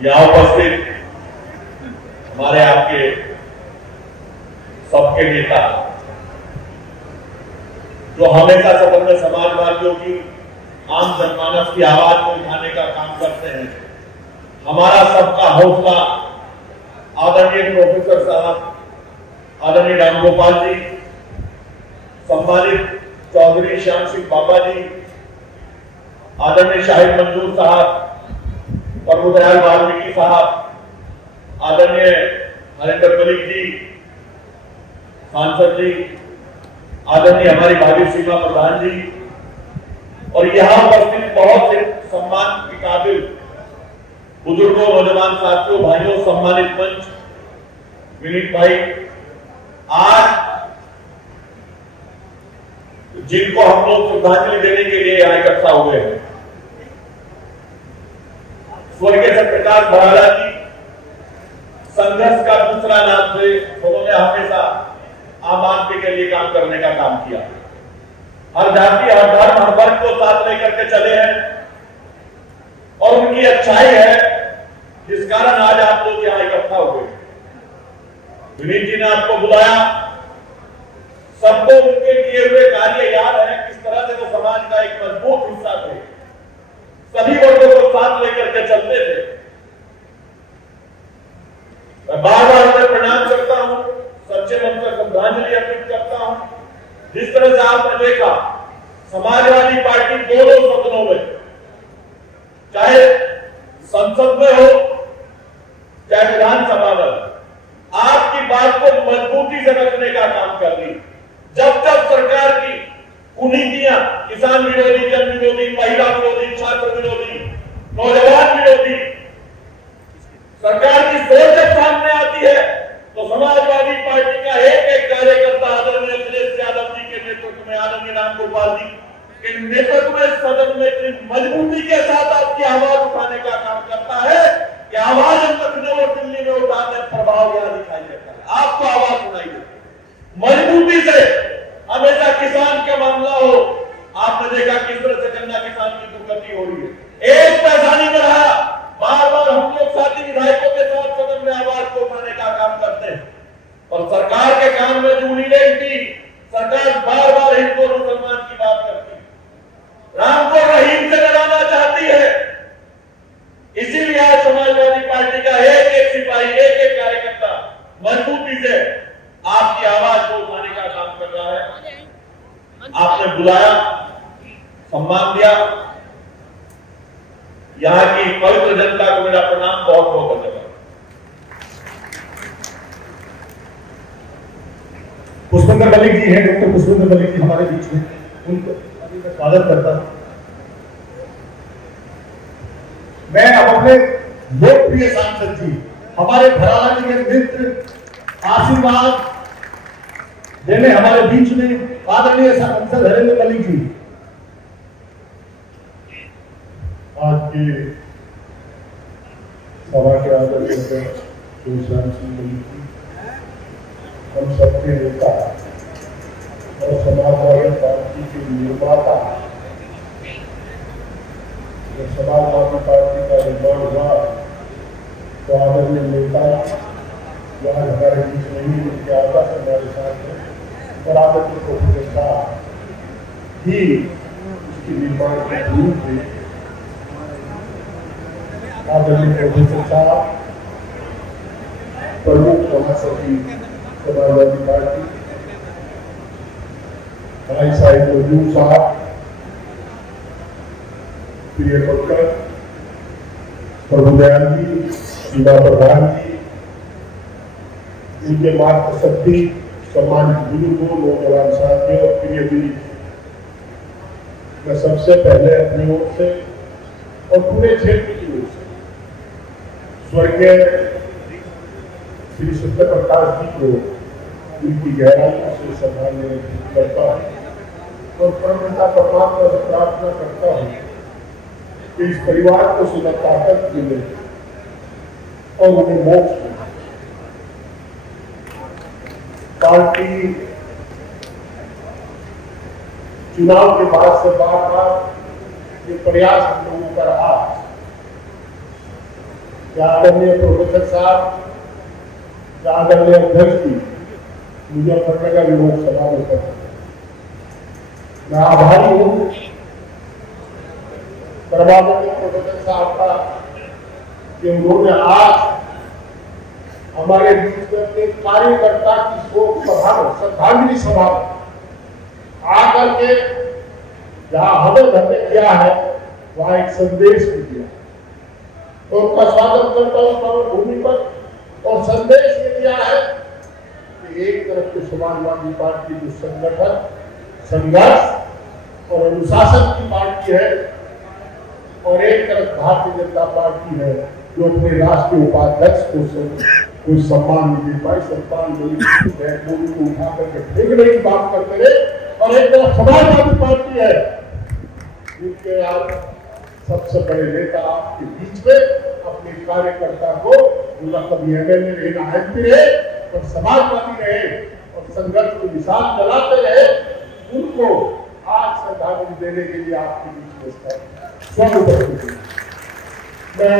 यहाँ उपस्थित हमारे आपके सबके नेता जो हमेशा सदन में समाजवादियों की आम जनमानस की आवाज को उठाने का काम करते हैं, हमारा सबका हौसला आदरणीय प्रोफेसर साहब, आदरणीय रामगोपाल जी, सम्मानित चौधरी श्याम सिंह बाबा जी, आदरणीय शाहिद मंजूर साहब, प्रभुदयाल वाल्मीकि साहब, आदरणीय हरिंदर मलिक जी, सांसद जी, आदरणीय हमारी भाभी सीमा प्रधान जी और यहां उपस्थित बहुत से सम्मान के काबिल बुजुर्गों, नौजवान साथियों, भाइयों, सम्मानित मंच, विनीत भाई, आज जिनको हम लोग श्रद्धांजलि देने के लिए यहाँ इकट्ठा हुए हैं, स्वर्गीय सत्यप्रकाश बराला जी संघर्ष का दूसरा नाम थे। उन्होंने हमेशा आम आदमी के लिए काम करने का काम किया, हर जाति, हर धर्म, हर वर्ग को साथ लेकर के चले हैं और उनकी अच्छाई है जिस कारण आज आप लोग यहाँ इकट्ठा हुए। विनीत जी ने आपको बुलाया, सबको उनके किए हुए कार्य याद है, किस तरह से वो समाज का एक मजबूत हिस्सा थे, सभी वर्गों को साथ लेकर के चलते थे। मैं बार बार उन्हें प्रणाम करता हूं, सच्चे मन से श्रद्धांजलि अर्पित करता हूं। जिस तरह से आपने देखा समाजवादी पार्टी दोनों सदनों में, चाहे संसद में हो चाहे विधानसभा में, आपकी बात को मजबूती से रखने का काम कर रही। जब तक सरकार की कुनीतियां, किसान विरोधी, जन विरोधी, महिला विरोधी, छात्र विरोधी, नौजवान विरोधी सरकार की सोच जब सामने आती है तो समाजवादी पार्टी का एक एक कार्यकर्ता आदरणीय अखिलेश यादव जी के नेतृत्व में, आदरणीय रामगोपाल जी के नेतृत्व में सदन में इतनी मजबूती के साथ आपकी आवाज उठाने का काम करता है कि आवाज हम लखनऊ और दिल्ली में उठाने प्रभाव यहां दिखाई देता है। आपको आवाज सुनाई देती है मजबूती से। हमेशा किसान का मामला हो, आपने देखा किस तरह से गन्ना किसान की दुर्गति हो रही है, एक पैसा नहीं बढ़ा। बार बार हम लोग साथी विधायकों के साथ सदन में आवाज को उठाने का काम करते हैं और सरकार के काम में जो यूनिटी, सरकार बार बार हिंदू और मुसलमान की बात करती है, राम को रहीम से लड़ाना चाहती है। इसीलिए आज समाजवादी पार्टी का एक एक सिपाही, एक एक कार्यकर्ता मजबूती से आपकी आवाज को उठाने का काम कर रहा है। आपने बुलाया, सम्मान दिया, यहाँ की पवित्र जनता को मेरा प्रणाम, बहुत बहुत धन्यवाद। पुष्पेंद्र मलिक जी हैं, डॉक्टर पुष्पेंद्र मलिक जी हमारे बीच में, उनको मैं स्वागत करता हूं। मैं अब अपने लोकप्रिय सांसद जी, हमारे भराला जी के मित्र, आशीर्वाद देने हमारे बीच में आदरणीय सांसद हरिंदर मलिक जी, आज की सभा के आदरणीय श्याम सिंह मलिक जी, हम सबके नेता और समाजवादी पार्टी के निर्माता, जब समाजवादी पार्टी का निर्माण हुआ तो आदरणीय नेता यहाँ हमारे बीच नहीं, उनके आता हमारे साथ है और आदरणीय प्रोफेसर साहब ही उसके निर्माण के गुरु थे। आदरणीय प्रोफेसर साहब प्रमुख महासचिव समाजवादी पार्टी, भाई साहिब मंजूर साहब, प्रिय डॉक्टर प्रभुदयाल जी, सीमा प्रधान जी, उनके मात्र शक्ति, सम्मानित बुजुर्गों, नौजवान साथियों और प्रिय विनीत, मैं सबसे पहले अपनी ओर से और पूरे क्षेत्र की ओर से स्वर्गीय श्री सत्यप्रकाश जी को उनकी गहराइयों से श्रद्धांजलि करता हूं और परमपिता परमात्मा से प्रार्थना करता हूं कि इस परिवार को सुना ताकत मिले और उन्हें मोक्ष मिले। पार्टी चुनाव के बाद से बार बार ये प्रयास हम लोगों का रहा आदरणीय प्रोफेसर साहब, आदरणीय अध्यक्ष जी, मुजफ्फरनगर लोकसभा में मैं आभारी हूँ परमानंद प्रोफेसर साहब का कि उन्होंने आज हमारे बीच में एक कार्यकर्ता की शोक सभा में, श्रद्धांजलि सभा में आकर के जहां हमें धन्य किया है वहां एक संदेश भी दिया। तो उनका स्वागत करता हूं पवन भूमि पर। और संदेश ये दिया है कि एक तरफ तो समाजवादी पार्टी जो संगठन, संघर्ष और अनुशासन की पार्टी है और एक तरफ भारतीय जनता पार्टी है जो अपने राष्ट्रीय उपाध्यक्ष को कोई सम्मान नहीं दे पाई, सम्मान मोदी को उठा करके फेंकने की बात करते रहे। और एक तरफ समाजवादी पार्टी है जिनके आज सबसे बड़े नेता आपके बीच में अपने कार्यकर्ता को उनका कभी एमएलए रहे ना एमपी रहे और समाजवादी रहे और संघर्ष को मिसाल चलाते रहे, उनको आज श्रद्धांजलि देने के लिए आपके बीच में मैं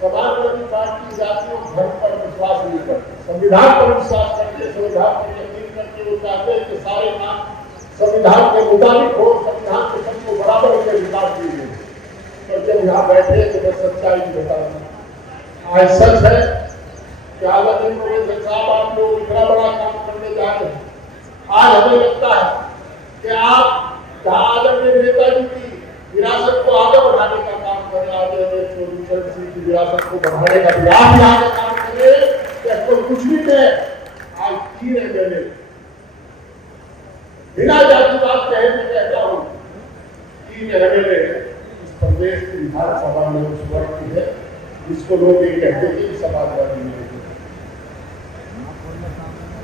समाजवादी पार्टी जाति और धर्म पर विश्वास नहीं करती, संविधान पर विश्वास करके, संविधान पर यकीन करके वो चाहते हैं कि सारे काम संविधान के मुताबिक हो, संविधान के सबको बराबर के अधिकार दिए गए। तो जब यहाँ बैठे तो मैं सच्चाई की बता दूं, आज सच है कि आदरणीय प्रोफेसर साहब आप लोग इतना बड़ा काम करने जा रहे हैं। आज हमें लगता है कि आप जहाँ आदरणीय नेताजी की विरासत को आगे बढ़ाने का काम कर रहे हैं, की विरासत को बढ़ाने का भी आप आगे काम कर रहे हैं। तो कुछ भी नहीं, आज 3 एमएलए बिना जातिवाद कहने कहता हूँ 3 एमएलए इस प्रदेश की विधानसभा में उस वर्ग की है जिसको लोग ये कहते हैं कि समाजवादी नहीं।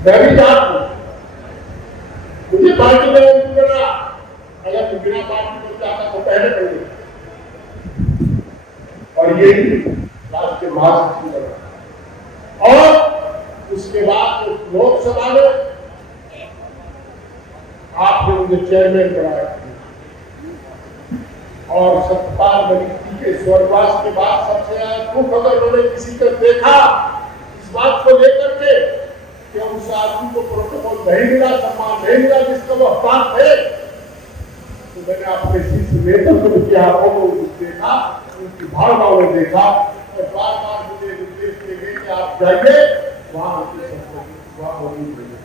मैं भी जानता हूँ मुझे पार्टी में करना, अगर तो बिना पार्टी को चाहता तो पहले कर और यही राष्ट्रीय महासचिव बना और उसके बाद लोकसभा में आपने मुझे चेयरमैन बनाया और सतपाल मलिक के स्वर्गवास के बाद सबसे ज्यादा दुख अगर मैंने किसी को देखा इस बात को लेकर के कि उस आदमी को प्रोटोकॉल नहीं मिला, सम्मान नहीं मिला जिसका वो बात है, तो मैंने अपने शीर्ष नेतृत्व के हाथों को देखा, उनकी भावनाओं में देखा और बार बार मुझे निर्देश दिए गए कि आप जाइए वहां मौजूद रहिए।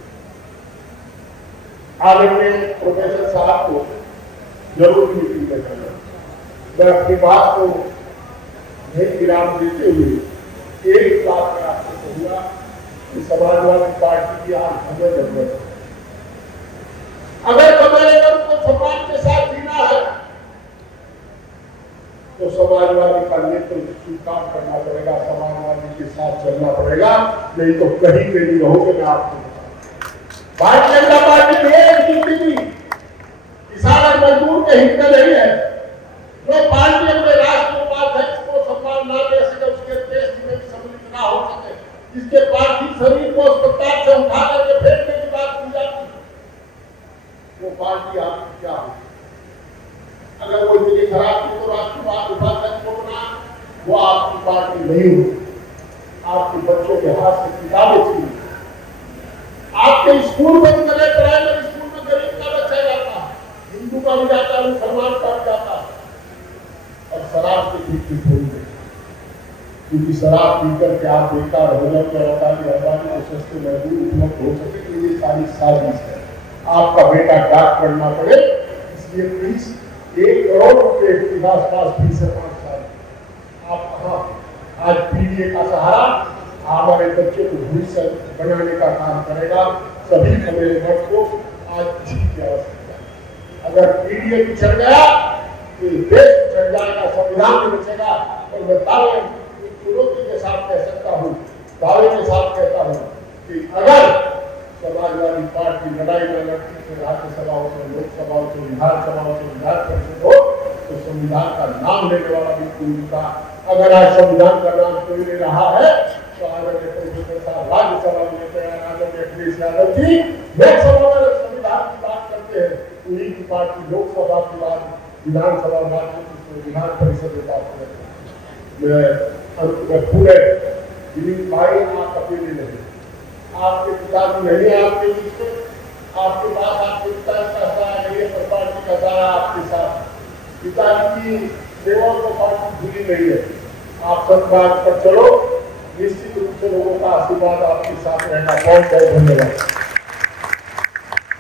आदरणीय प्रोफेसर साहब को जरूर मीटिंग में करना। मैं अपनी बात को नहीं विराम देते हुए एक बात मैं आपसे कहूंगा कि समाजवादी पार्टी की आज हमें जरूरत है। अगर हमें को सम्मान के साथ जीना है तो समाजवादी का नेतृत्व स्वीकार करना पड़ेगा, समाजवादी के साथ चलना पड़ेगा, नहीं तो कहीं पे नहीं रहोगे। मैं आपको भारतीय जनता पार्टी की किसान और मजदूर के हित में नहीं है। जो पार्टी अपने राष्ट्रीय उपाध्यक्ष को सम्मान न दे सके, उसके देश में सम्मिलित ना हो सके, जिसके पार्थिव शरीर को अस्पताल से उठा करके फेंकने की बात की जाती है, वो पार्टी आपकी क्या होगी? अगर वो इतनी खराब थी तो राष्ट्रीय उपाध्यक्ष को बना, वो आपकी पार्टी नहीं होगी। आपके बच्चों के हाथ से किताबें छीनी, आपके स्कूल बंद करे, प्राइमरी स्कूल में गरीब का बच्चा जाता है, हिंदू का भी जाता है, मुसलमान का भी जाता है और शराब के पीछे भूल गए, क्योंकि शराब पीकर के आप बेकार हो जाते को सस्ते मजदूर उपलब्ध हो सके, तो ये सारी साजिश है। आपका बेटा डॉक्टर पढ़ना पड़े इसलिए फीस 1 करोड़ रुपए के आसपास फीस है 5 साल। आप कहाँ आज पीडीए का सहारा हमारे बच्चों को भविष्य बनाने का काम करेगा। सभी हमारे वर्ग को आज इसी की आवश्यकता है। अगर पीडीए पिछड़ गया तो देश पिछड़ जाएगा, संविधान नहीं बचेगा। और मैं दावे चुनौती के साथ कह सकता हूँ, दावे के साथ कहता हूँ कि अगर समाजवादी पार्टी लड़ाई में लड़ती है राज्यसभाओं से, लोकसभाओं से, विधानसभाओं से, विधान परिषद हो तो संविधान का नाम लेने वाला भी कोई था। अगर आज संविधान का नाम कोई ले रहा है तो आदरणीय प्रोफेसर साहब राज्यसभा में लेते हैं, आदरणीय अखिलेश यादव जी लोकसभा में संविधान की बात करते हैं, उन्हीं की पार्टी लोकसभा की बात, विधानसभा बात, विधान परिषद में बात करते हैं। अंत में पूरे दिलीप भाई आप अकेले नहीं, आपके पिताजी नहीं है आपके बीच में, आपके पास आपके पिताजी का सहारा नहीं है, पर पार्टी का सहारा आपके साथ, पिताजी की सेवा को पार्टी भूली नहीं है। आप सत्मार्ग पर चलो, निश्चित रूप से लोगों का आशीर्वाद आपके साथ रहना। बहुत बहुत धन्यवाद।